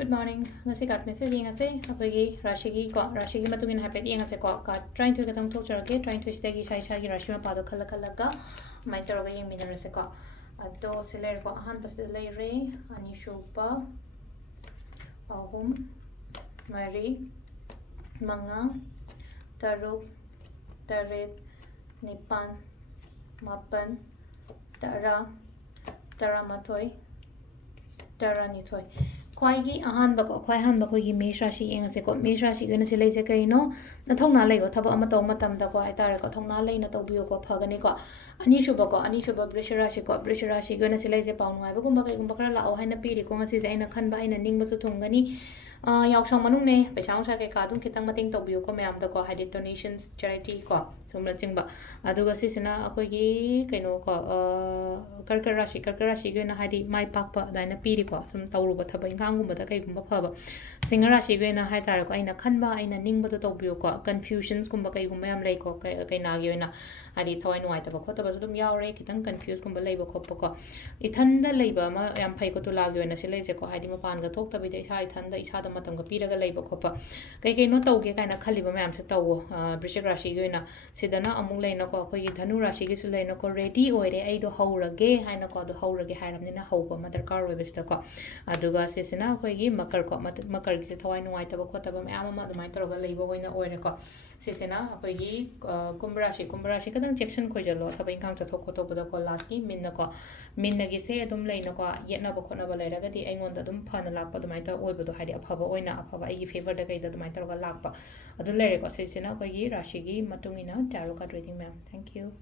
Good morning. Ngasi card message ngasi akoigi Rashigi ko Rashigi matungin happy ngase ko card trying to gatang thok charake trying to stagi shai shai Rashi ma pado khala khala ka mai toroga yeng minarase ko ado seler ko ahan pas le re ani shupa ahum mari manga taruk taret nipan mapan tara taramathoy taranithoy Quaigi a handbag or quai handbag who meshashi in a second meshashi gonna say lazy kaino, the tonga lay or taba amatom the quai taraka tonga lay na tobio paganico, anishubago, anishuba brisharashi got brisharashi gonna say lazy pound, Gumba or Hana Piri, Congas in a canba in a Ningbasu Tungani. Yakshan Manune, Peshansha Kadum Kitamating Tobio Comeam the co had donations charity co, so Mlatimba, Aduga Sisina, Akogi, Kano, Karkarashi, gonna hide my papa, then a pirico, some Tauruba Tabangangu, but a Kagumba Paba. Singarashi gonna hide Taraka in a Kanba in a Ningba Tobio, confusions, Kumbakagumam Lake or Kainagina, Adi Toy White of a Kotabasum Yaure, Kitan confused Kumba labor copoco. It under labor, and Paiko to Lagio and a Sileseco, Hidimapanga talked with a high thunder, each other matam piraga labor copper. Kay no tauge kind of caliber ma'am sa tau, Brisharashi guna, Sidana amulay no ko, Tanurashi gisulay no ko ready or a do hora gay, Hanako the hora gay haram in a hope, Mother Car with the co. Aduga Sisina, Kogi, Makarko, Makar is a toy no white of a quatabam amama, the mitoga labor winner or a co. Sisina, Kogi, Kumbarashi, Kadam Jackson Kojalo, Tabin counter Tokoto, the Kolaki, Minako, Minagise, Dum Lanako, yet never conabalaga, the Angon that Dum Panalapa, the Mita, or the Hadi Apava, or Apava, I favor the gate that the Mitoga Lapa. The lyric was Sisina, Kogi, Rashigi, Matungina, Tarot card reading, ma'am. Thank you.